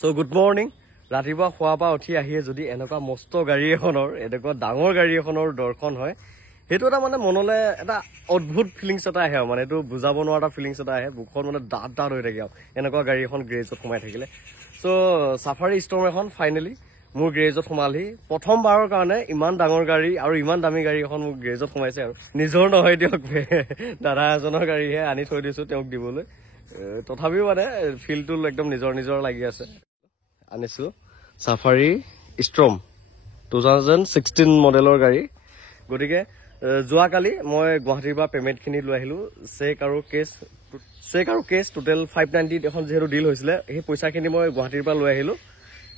So good morning. ৰাতিপুৱা খোৱা পা উঠি আহিয়ে যদি এনেকুৱা মস্ত গাড়ী এখনৰ এনেকুৱা ডাঙৰ গাড়ী এখনৰ দৰ্শন হয় হেতু এটা মানে মনলে এটা অদ্ভুত ফিলিংছ এটা আহে মানে এটো বুজাব নোৱাৰা ফিলিংছ এটা আহে বুকখন মানে দাঁত হৈ থাকে এনেকুৱা গাড়ী এখন গ্ৰেজত সোমাই থাকিলে সো সাফাৰী ষ্টৰ্ম এখন ফাইনালি মোৰ গ্ৰেজত সোমালহি প্ৰথমবাৰৰ কাৰণে ইমান ডাঙৰ গাড়ী আৰু ইমান দামী গাড়ী এখন মোৰ গ্ৰেজত সোমাইছে আৰু নিজৰ নহয় দিয়ক দাদা এজনৰ গাড়ীহে আনি থৈ দিছো তেওঁক দিবলৈ তথাপিও মানে ফিলটো একদম নিজৰ লাগি আছে আনিছো সাফাৰী ষ্টৰ্ম 2016 মডেলৰ গাড়ী গটিকে যোৱাকালি মই গুৱাহাটীৰ পৰা পেমেন্টখিনি লৈ আহিলো চেক আৰু কেছ টোটেল 590 এখন যেহেতু ডিল হৈছিলে এই পইচাখিনি মই গুৱাহাটীৰ পৰা লৈ আহিলো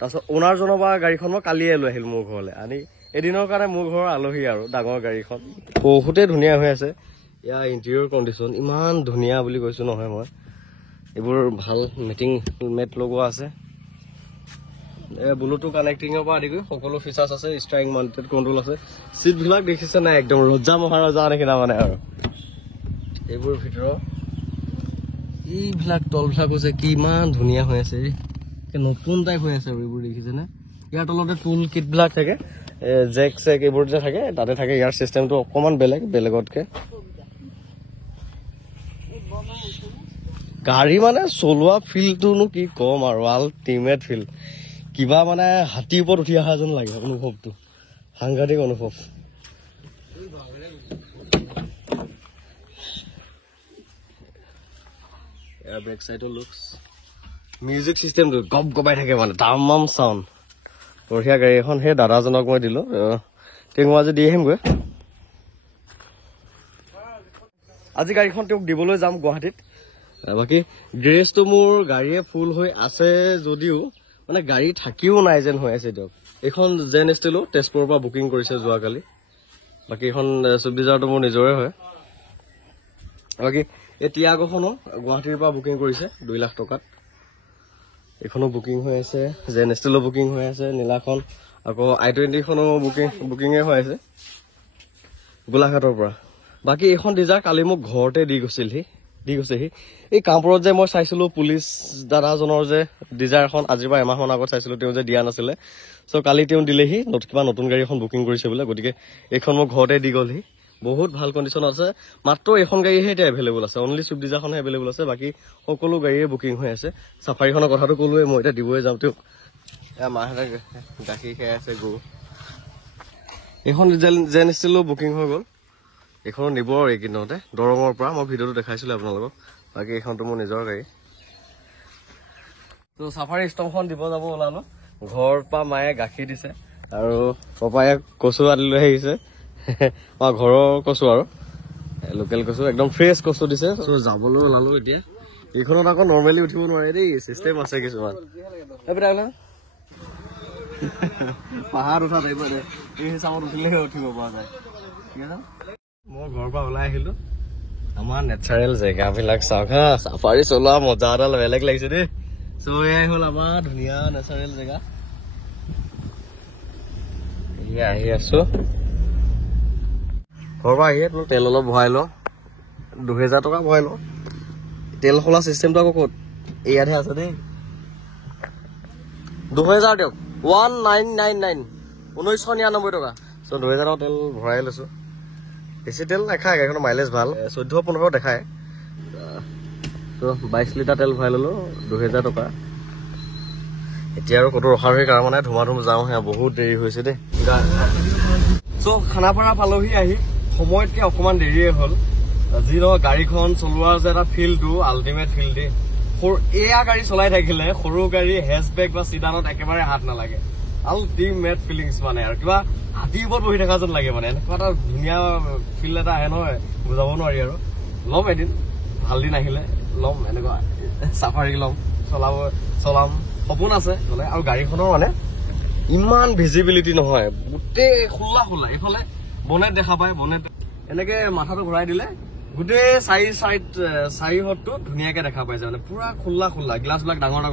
তাৰছত ওনাৰ জনবা গাড়ীখন মই কালিয়ে লৈ আহিলো মোৰ ঘৰলৈ আনি এদিনৰ কাৰণে মোৰ ঘৰৰ আলহী আৰু ডাঙৰ গাড়ীখন বহুতে ধুনীয়া হৈ আছে ইয়াৰ ইন্টেৰিয়ৰ কণ্ডিশ্যন ইমান ধুনীয়া বুলি কৈছো নহয় মই এইবোৰ ভাল মিটিং মেট লগোৱা আছে ব্লুটুথ কানেক্টিংৰ পৰা আদি কৰি সকলো ফিচাৰ্ছ আছে ষ্টাৰিং মাউন্টেড কন্ট্ৰল আছে সিট বিলাক দেখিছে না একদম ৰজা মহাৰাজা নিচিনা মানে আৰু এইবোৰ ভিতৰত এইবিলাক তলবিলাক আছে কিমান ধুনীয়া হৈ আছে নতুন টাইপ হৈ আছে আৰু এইবোৰ দেখিছে না ইয়াৰ তলতে টুল কিট বিলাক থাকে জেক চেক এইবোৰ যে থাকে তাতে থাকে ইয়াৰ সিস্টেমটো অকমান বেলেগতকে গাড়ী মানে চলোৱা ফিলটোনো কি কম আৰু আল্টিমেট ফিল কিবা মানে হাতীৰ ওপৰত উঠি অহা যেন লাগে অনুভৱটো সাংঘাতিক অনুভৱ air brake সাইডৰ looks music সিস্টেমটো Gavai থাকে মানে তামাম সাউন্ড বঢ়িয়া গাড়ী এখন হে দাদাজনক মই দিলো তেওঁ আজি দি আহিমগৈ আজি গাড়ীখন তেওঁক দিবলৈ যাম গুৱাহাটীত বাকি গ্ৰেজটো মোৰ গাড়ীয়ে ফুল হৈ আছে যদিও মানে গাড়ী থাকিও নাই যেন হৈ আছে দিয়ক এখন জেন ষ্টিলো তেজপুৰৰ পৰা বুকিং কৰিছে যোৱাকালি বাকি এখন সুবিধাটো মোৰ নিজৰে হয় বাকি এতিয়া আগখনো গুৱাহাটীৰ পৰা বুকিং কৰিছে 2 লাখ টকাত এখনো বুকিং হৈ আছে জেন ষ্টিলো বুকিং হৈ আছে নীলাখন আকৌ i20 খনো বুকিংয়ে হৈ আছে গোলাঘাটৰ পৰা বাকি এখন ডিজাৰ কালি মোক ঘৰতে দি গৈছেহি এই কামপুৰত যে মই চাইছিলো পুলিচ দাদাজনৰ যে ডিজাৰ এখন আজিৰ পৰা এমাহ মান আগত চাইছিলো তেওঁ যে দিয়া নাছিলে সো কালি তেওঁ দিলেহি কিবা নতুন গাড়ী এখন বুকিং কৰিছে বোলে গতিকে এইখন মই ঘৰতে দি গলহি বহুত ভাল কণ্ডিশ্যন আছে মাত্ৰ এখন গাড়ীহে এতিয়া এভেইলেবল আছে অনলি সুইফট ডিজাৰখনহে এভেইলেবল আছে বাকি সকলো গাড়ীয়ে বুকিং হৈ আছে সাফাৰীখনৰ কথাটো ক'লোৱে মই এতিয়া দিবই যাম তেওঁক মাহঁতে গাখীৰ খাই আছে গৰু এইখন জেন ষ্টিলো বুকিং হৈ গ'ল এখন নিব এইকিনতে দৰঙৰ পৰা মই ভিডিঅটো দেখাইছিলো আপোনালোকক বাকি এখনটো মোৰ নিজৰ গাড়ী তো সাফাৰী ষ্টৰ্মখন দিব যাব ওলালো ঘৰৰ পৰা মায়ে গাখীৰ দিছে আৰু পাপায়ে কচু আনি লৈ আহিছে মই ঘৰৰ কচু আৰু লোকেল কচু একদম ফ্ৰেছ কচু দিছে তো যাবলৈ ওলালো এতিয়া এইখনত আকৌ নৰ্মেলি উঠিব নোৱাৰে দেই সিস্টেম আছে কিছুমান পাহাৰ উঠা টাইপ এই হিচাপত উঠিলেহে উঠিব পৰা যায় ঠিক আছে মই ঘৰৰ পৰা ওলাই আহিলো আমাৰ নেচাৰেল জেগাবিলাক চাওক হা সাফাৰী চলোৱা মজা এটা বেলেগ লাগিছে দেই সো এয়াই হ'ল আমাৰ ধুনীয়া নেচাৰেল জেগা এয়া আহি আছো ঘৰৰ পৰা আহিয়ে তেল অলপ ভৰাই ল 2000 টকা ভৰাই ল তেল খোলা চিষ্টেমটো আকৌ ক'ত ইয়াতহে আছে দেই 2000 দিয়ক 1999 1999 টকা সো 2000 টকা তেল ভৰাই লৈছো বেছি তেল নাখায় গাড়ীখনৰ মাইলেজ ভাল 14-15 দেখায় তো 22 লিটাৰ তেল ভৰাই ললো 2000 টকা এতিয়া আৰু কত ৰখাৰ হৈ কাৰণে ধুমাধুম যাওঁ হে বহুত দেৰি হৈছে দেই সো খানাপাৰা পালহি আহি সময়তকে অকমান দেৰিয়ে হ'ল যিনো গাড়ীখন চলোৱাৰ যে এটা ফিলটো আল্টিমেট ফিল দি এয়া গাড়ী চলাই থাকিলে সৰু গাড়ী হেচবেক বা সিডানত একেবাৰে হাত নালাগে আল্টিমেট ফিলিংছ মানে আৰু কিবা হাতীৰ ওপৰত বহি থকা যেন লাগে মানে এনেকুৱা এটা ধুনীয়া ফিল এটা আহে নহয় বুজাব নোৱাৰি আৰু ল'ম এদিন ভাল দিন আহিলে ল'ম এনেকুৱা সাফাৰী ল'ম চলাম সপোন আছে বোলে আৰু গাড়ীখনৰ মানে ইমান ভিজিবিলিটি নহয় গোটেই খোলা এইফালে বনেট দেখা পায় বনেট এনেকে মাথাটো ঘূৰাই দিলে গোটেই চাৰিহতটো ধুনীয়াকে দেখা পাই যায় মানে পুৰা খোলা গ্লাছবিলাক ডাঙৰ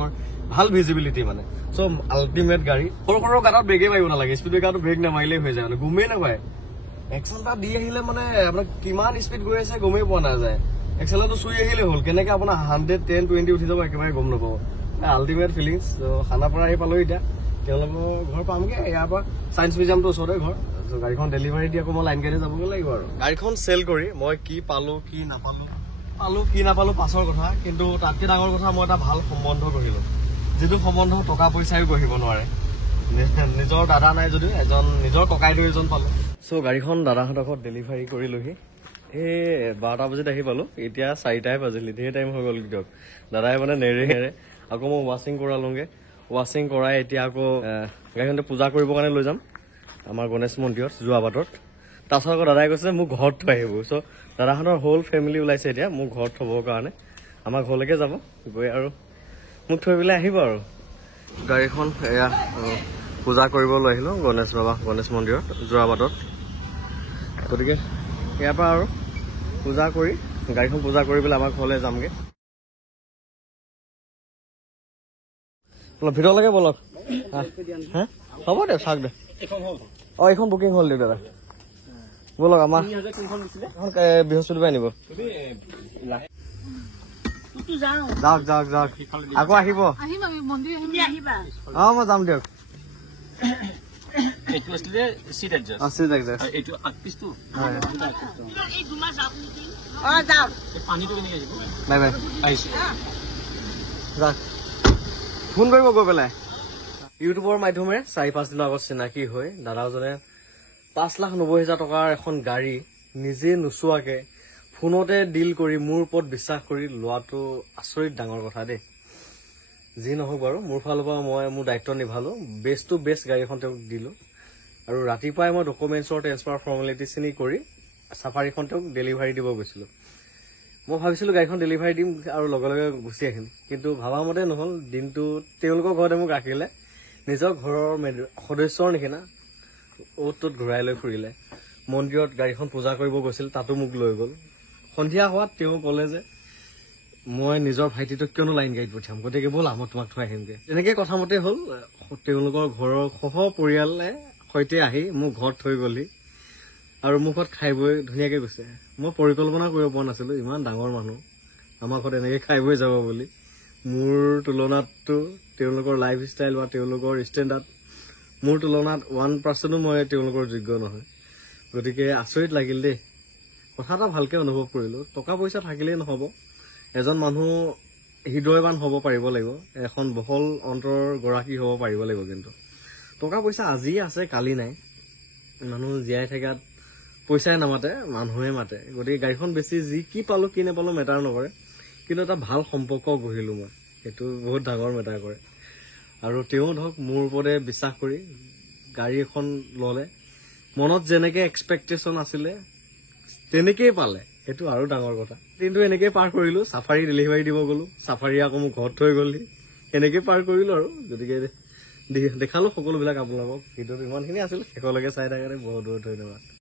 ভাল ভিজিবিলিটি মানে সো আল্টিমেট গাড়ী সৰু গাড়ীত ব্ৰেকে মাৰিব নালাগে স্পীড ব্ৰেকাৰটো ব্ৰেক নামাৰিলেই হৈ যায় মানে গমেই নাপায় এক্সেলটা দি আহিলে মানে আপোনাৰ কিমান স্পীড গৈ আছে গমেই পোৱা নাযায় এক্সেলটো চুই আহিলে হ'ল কেনেকে আপোনাৰ 110-20 উঠি যাব একেবাৰে গম নাপাব আল্টিমেট ফিলিংছ। খানাপাৰা আহি পালো এতিয়া, তেওঁলোকৰ ঘৰ পামগে। ইয়াৰ পৰা চায়েন্স মিউজিয়ামটো ওচৰতে ঘৰ। গাড়ীখন ডেলিভাৰী দি আকৌ মই লাইন গাড়ী যাবগৈ লাগিব আৰু। গাড়ীখন চেল কৰি মই কি পালো কি নাপালো পাছৰ কথা, কিন্তু তাতকে ডাঙৰ কথা মই এটা ভাল সম্বন্ধ গঢ়িলো, যিটো সম্বন্ধ টকা পইচাইও গঢ়িব নোৱাৰে। নিজৰ দাদা নাই যদিও এজন নিজৰ ককাইদেউ এজন পালো। গাড়ীখন দাদাহঁতৰ ঘৰত ডেলিভাৰী কৰিলোহি। এই 12টা বজাত আহি পালো, এতিয়া 4টাই বাজিলি, ধেৰ টাইম হৈ গ'ল। দিয়ক দাদাই মানে নেৰে। আকৌ মই ৱাশ্বিং কৰালোগে, ৱাশ্বিং কৰাই এতিয়া আকৌ গাড়ীখনতে পূজা কৰিবৰ কাৰণে লৈ যাম আমাৰ গণেশ মন্দিৰত যোৰাবাটত। তাৰপিছত আকৌ দাদাই কৈছে মোক ঘৰত থৈ আহিব। দাদাহঁতৰ হোল ফেমিলি ওলাইছে এতিয়া মোক ঘৰত থবৰ কাৰণে। আমাৰ ঘৰলৈকে যাব, গৈ আৰু মোক থৈ পেলাই আহিব আৰু। গাড়ীখন এয়া পূজা কৰিব লৈ আহিলো গণেশ মন্দিৰত যোৰাবাটত। গতিকে ইয়াৰ পৰা আৰু গাড়ীখন পূজা কৰি পেলাই আমাৰ ঘৰলৈ যামগে। ভিতৰলৈকে বলক। হ'ব দে, চাওক দে। এইখন বুকিং হ'ল দিয়ক দাদা। বলক, আমাৰ বৃহস্পতিবাৰে নিব। যাওক আকৌ আহিব। মই যাম দিয়ক। ফোন কৰিব গৈ পেলাই। ইউটিউবৰ মাধ্যমেৰে 4-5 দিনৰ আগত চিনাকি হৈ দাদাজনে 5,90,000 টকাৰ এখন গাড়ী নিজে নোচোৱাকে ফোনতে ডিল কৰি মোৰ ওপৰত বিশ্বাস কৰি লোৱাটো আচৰিত ডাঙৰ কথা দেই। যি নহওক বাৰু, মোৰ ফালৰ পৰা মই মোৰ দায়িত্ব নিভালো, বেষ্ট টু বেষ্ট গাড়ীখন তেওঁক দিলো। আৰু ৰাতিপুৱাই মই ডকুমেণ্টছৰ ট্ৰেন্সফাৰ ফৰ্মেলিটিখিনি কৰি চাফাৰীখন তেওঁক ডেলিভাৰী দিব গৈছিলোঁ। মই ভাবিছিলোঁ গাড়ীখন ডেলিভাৰী দিম আৰু লগে লগে গুচি আহিম, কিন্তু ভাবা মতে নহ'ল। দিনটো তেওঁলোকৰ ঘৰতে মোক ৰাখিলে, নিজৰ ঘৰৰ সদস্যৰ নিচিনা অ'ত ত'ত ঘূৰাই লৈ ফুৰিলে। মন্দিৰত গাড়ীখন পূজা কৰিব গৈছিল, তাতো মোক লৈ গ'ল। সন্ধিয়া হোৱাত তেওঁ ক'লে যে মই নিজৰ ভাইটিটোক কিয়নো লাইন গাড়ীত পঠিয়াম, গতিকে ব'লা মই তোমাক থৈ আহিমগে। তেনেকৈ কথা মতে হ'ল। তেওঁলোকৰ ঘৰৰ পৰিয়ালে সৈতে আহি মোক ঘৰত থৈ গ'লহি আৰু মোৰ ঘৰত খাই বৈ ধুনীয়াকৈ গৈছে। মই পৰিকল্পনা কৰিব পৰা নাছিলোঁ ইমান ডাঙৰ মানুহ আমাৰ ঘৰত এনেকৈ খাই বৈ যাব বুলি। মোৰ তুলনাততো তেওঁলোকৰ লাইফ ষ্টাইল বা তেওঁলোকৰ ষ্টেণ্ডাৰ্ড মোৰ তুলনাত 1% মই তেওঁলোকৰ যোগ্য নহয়। গতিকে আচৰিত লাগিল দেই। কথা এটা ভালকৈ অনুভৱ কৰিলোঁ, টকা পইচা থাকিলেই নহ'ব, এজন মানুহ হৃদয়বান হ'ব পাৰিব লাগিব, এখন বহল অন্তৰৰ গৰাকী হ'ব পাৰিব লাগিব। কিন্তু টকা পইচা আজি আছে কালি নাই। মানুহ জীয়াই থকাত পইচাই নামাতে, মানুহে মাতে। গতিকে গাড়ীখন বেছি যি কি পালোঁ কি নাপালোঁ মেটাৰ নকৰে, কিন্তু এটা ভাল সম্পৰ্ক গঢ়িলোঁ মই, সেইটো বহুত ডাঙৰ মেটাৰ কৰে। আৰু তেওঁ ধৰক মোৰ ওপৰতে বিশ্বাস কৰি গাড়ী এখন ল'লে, মনত যেনেকৈ এক্সপেক্টেশ্যন আছিলে তেনেকেই পালে, সেইটো আৰু ডাঙৰ কথা। কিন্তু এনেকেই পাৰ কৰিলোঁ। চাফাৰী ডেলিভাৰী দিব গ'লোঁ, চাফাৰী আকৌ মোক ঘৰত থৈ গ'লহি, এনেকেই পাৰ কৰিলোঁ আৰু। গতিকে দেখালোঁ সকলোবিলাক আপোনালোকক। ভিডিঅ'টো ইমানখিনি আছিল, শেষলৈকে চাই থাকে বহুত বহুত ধন্যবাদ।